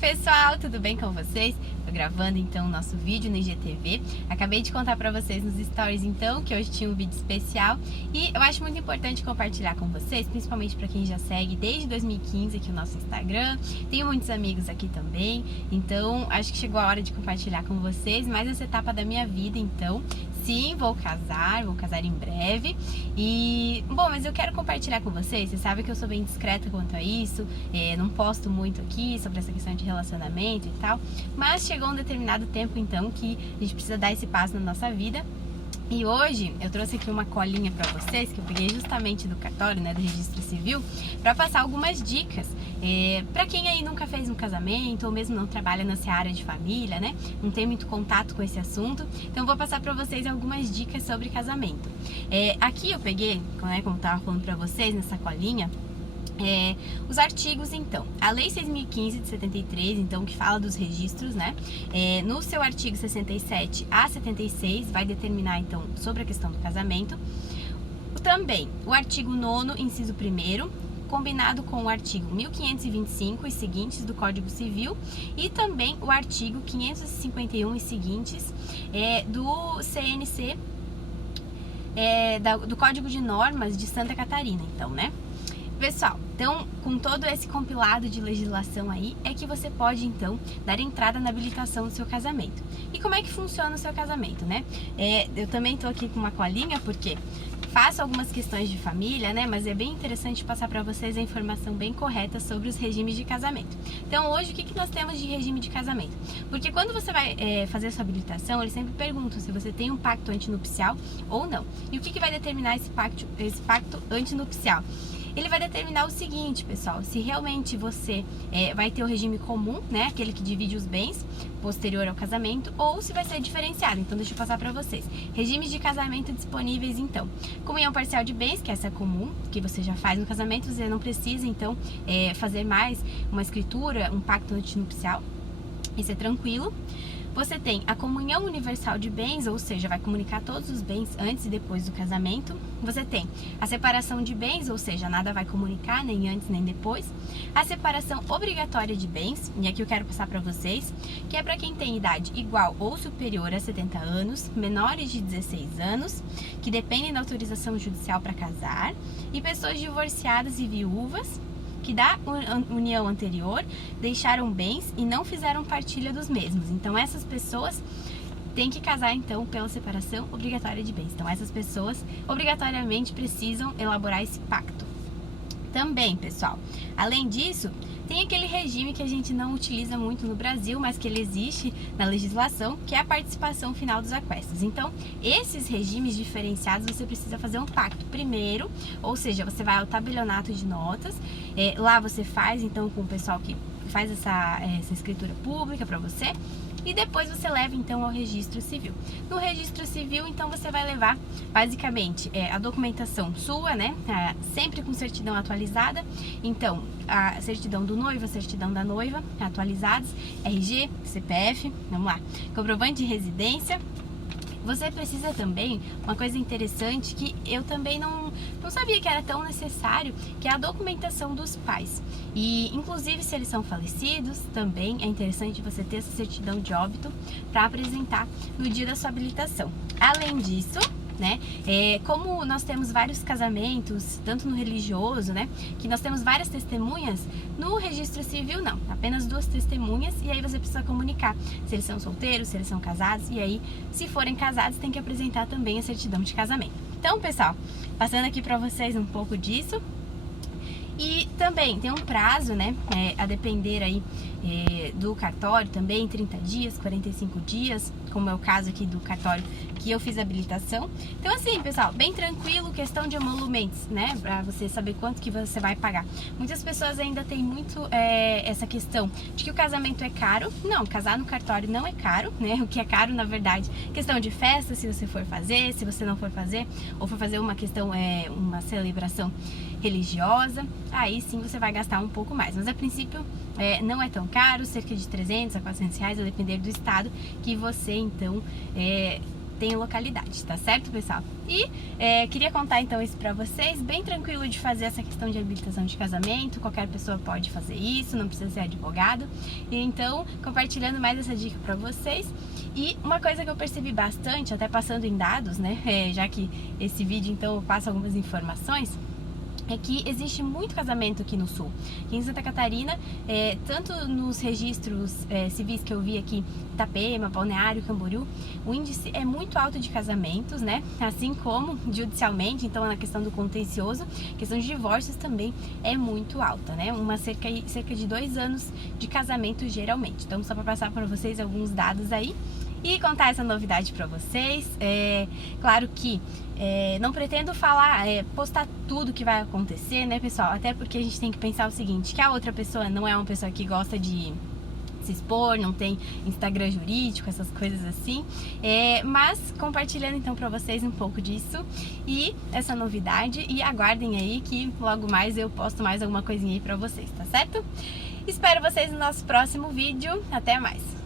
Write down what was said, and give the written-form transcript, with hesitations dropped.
pessoal, tudo bem com vocês? Tô gravando então o nosso vídeo no IGTV. Acabei de contar pra vocês nos stories então que hoje tinha um vídeo especial e eu acho muito importante compartilhar com vocês, principalmente pra quem já segue desde 2015 aqui o nosso Instagram. Tenho muitos amigos aqui também, então acho que chegou a hora de compartilhar com vocês mais essa etapa da minha vida. Então sim, vou casar em breve e, bom, mas eu quero compartilhar com vocês. Vocês sabem que eu sou bem discreta quanto a isso, não posto muito aqui sobre essa questão de relacionamento e tal, mas chegou um determinado tempo então que a gente precisa dar esse passo na nossa vida. E hoje eu trouxe aqui uma colinha pra vocês, que eu peguei justamente do cartório, né, do Registro Civil, pra passar algumas dicas pra quem aí nunca fez um casamento, ou mesmo não trabalha nessa área de família, né, não tem muito contato com esse assunto. Então eu vou passar pra vocês algumas dicas sobre casamento. Aqui eu peguei, né, como eu tava falando pra vocês, nessa colinha, os artigos. Então, a Lei 6.015 de 73, então, que fala dos registros, né, no seu artigo 67 a 76 vai determinar então sobre a questão do casamento. Também o artigo 9º, inciso 1º, combinado com o artigo 1525 e seguintes do Código Civil, e também o artigo 551 e seguintes do CNC, do Código de Normas de Santa Catarina, então, né? Pessoal, então, com todo esse compilado de legislação aí, é que você pode, então, dar entrada na habilitação do seu casamento. E como é que funciona o seu casamento, né? Eu também tô aqui com uma colinha, porque faço algumas questões de família, né? Mas é bem interessante passar para vocês a informação bem correta sobre os regimes de casamento. Então, hoje, o que nós temos de regime de casamento? Porque quando você vai fazer a sua habilitação, eles sempre perguntam se você tem um pacto antinupcial ou não. E o que vai determinar esse pacto antinupcial? Ele vai determinar o seguinte, pessoal: se realmente você vai ter o regime comum, né, aquele que divide os bens posterior ao casamento, ou se vai ser diferenciado. Então deixa eu passar para vocês. Regimes de casamento disponíveis, então: comunhão parcial de bens, que essa é comum, que você já faz no casamento, você não precisa então fazer mais uma escritura, um pacto antinupcial, isso é tranquilo. Você tem a comunhão universal de bens, ou seja, vai comunicar todos os bens antes e depois do casamento. Você tem a separação de bens, ou seja, nada vai comunicar, nem antes nem depois. A separação obrigatória de bens, e aqui eu quero passar para vocês, que é para quem tem idade igual ou superior a 70 anos, menores de 16 anos, que dependem da autorização judicial para casar, e pessoas divorciadas e viúvas, que da união anterior deixaram bens e não fizeram partilha dos mesmos. Então essas pessoas têm que casar então pela separação obrigatória de bens. Então essas pessoas obrigatoriamente precisam elaborar esse pacto. Também, pessoal, além disso, tem aquele regime que a gente não utiliza muito no Brasil, mas que ele existe na legislação, que é a participação final dos aquestos. Então, esses regimes diferenciados, você precisa fazer um pacto primeiro, ou seja, você vai ao tabelionato de notas, lá você faz então com o pessoal que faz essa escritura pública para você, e depois você leva então ao registro civil. No registro civil, então, você vai levar basicamente a documentação sua, né, sempre com certidão atualizada. Então, a certidão do noivo, a certidão da noiva atualizados, RG, CPF, vamos lá, comprovante de residência. Você precisa também, uma coisa interessante que eu também não sabia que era tão necessário, que é a documentação dos pais. E inclusive, se eles são falecidos, também é interessante você ter essa certidão de óbito para apresentar no dia da sua habilitação. Além disso, né, como nós temos vários casamentos, tanto no religioso, né, que nós temos várias testemunhas, no registro civil não, apenas 2 testemunhas, e aí você precisa comunicar se eles são solteiros, se eles são casados, e aí, se forem casados, tem que apresentar também a certidão de casamento. Então, pessoal, passando aqui para vocês um pouco disso. E também tem um prazo, né, a depender aí do cartório também, 30 dias, 45 dias, como é o caso aqui do cartório que eu fiz a habilitação. Então assim, pessoal, bem tranquilo, questão de emolumentos, né, pra você saber quanto que você vai pagar. Muitas pessoas ainda têm muito essa questão de que o casamento é caro. Não, casar no cartório não é caro, né, o que é caro, na verdade, questão de festa, se você for fazer, se você não for fazer, ou for fazer uma questão, uma celebração religiosa, aí sim você vai gastar um pouco mais, mas a princípio não é tão caro, cerca de 300 a 400 reais, a depender do estado que você então tem localidade, tá certo, pessoal? E queria contar então isso pra vocês, bem tranquilo de fazer essa questão de habilitação de casamento, qualquer pessoa pode fazer isso, não precisa ser advogado. E então, compartilhando mais essa dica pra vocês. E uma coisa que eu percebi bastante, até passando em dados, né, já que esse vídeo então eu passo algumas informações, é que existe muito casamento aqui no sul. Aqui em Santa Catarina, tanto nos registros civis que eu vi aqui, Itapema, Balneário, Camboriú, o índice é muito alto de casamentos, né? Assim como judicialmente, então na questão do contencioso, a questão de divórcios também é muito alta, né? Cerca de 2 anos de casamento geralmente. Então, só para passar para vocês alguns dados aí e contar essa novidade para vocês. Claro que não pretendo falar, postar tudo que vai acontecer, né, pessoal? Até porque a gente tem que pensar o seguinte, que a outra pessoa não é uma pessoa que gosta de se expor, não tem Instagram jurídico, essas coisas assim, mas compartilhando então para vocês um pouco disso e essa novidade, e aguardem aí que logo mais eu posto mais alguma coisinha aí para vocês, tá certo? Espero vocês no nosso próximo vídeo, até mais!